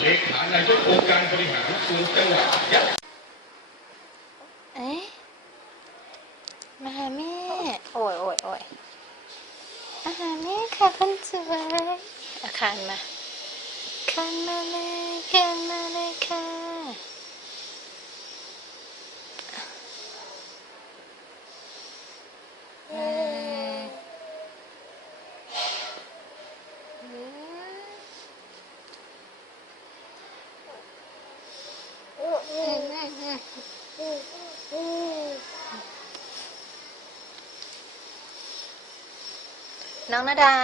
เลขานายกองค์การบริหารส่วนจังหวัดยะเอ๊ะมาหาแม่ โอ้ยโอ้ยโอ้ยมาหาแม่ค่ะคนสวยอาคารมาคานมาเลยคานมาเลยค่ะเอ่ออืม น้องนาดา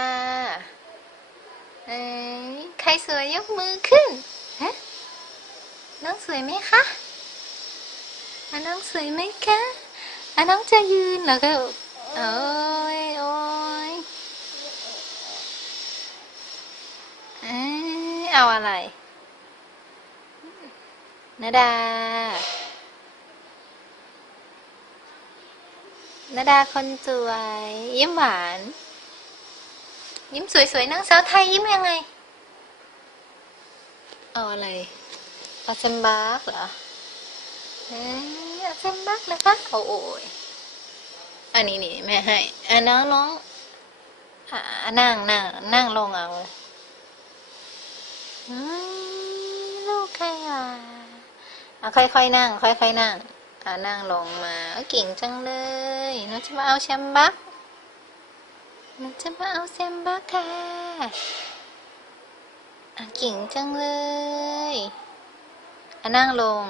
เอ้ยใครสวยยกมือขึ้นฮะน้องสวยไหมคะอะน้องสวยไหมคะอะน้องจะยืนแล้วก็โอ้ยโอ้ยเอ้ยเอาอะไร นาดา นาดาคนสวย ยิ้มหวาน ยิ้มสวยๆนางสาวไทยยิ้มยังไง เอาอะไรเอาเซมบาร์กเหรอเอ้ยเอาเซมบาร์กนะคะโอ้โอยอันนี้นี่แม่ให้อะน้องน้องอะนั่งนั่งนั่งลงเอาอืมลูกใครอะ อะค่อยๆนั่ง ค่อยๆนั่งอะนั่งลงมาเอ้ยเก่งจังเลยหนูจะมาเอาแชมบักหนูจะมาเอาแซมบ้าค่ะอะเก่งจังเลยอะนั่งลง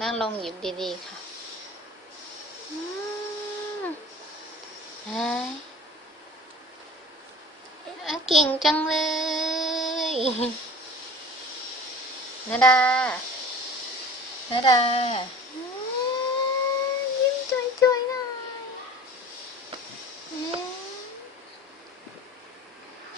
นั่งลงหยิบดีๆค่ะอืมไอ้อะเก่งจังเลยนาดา นาดา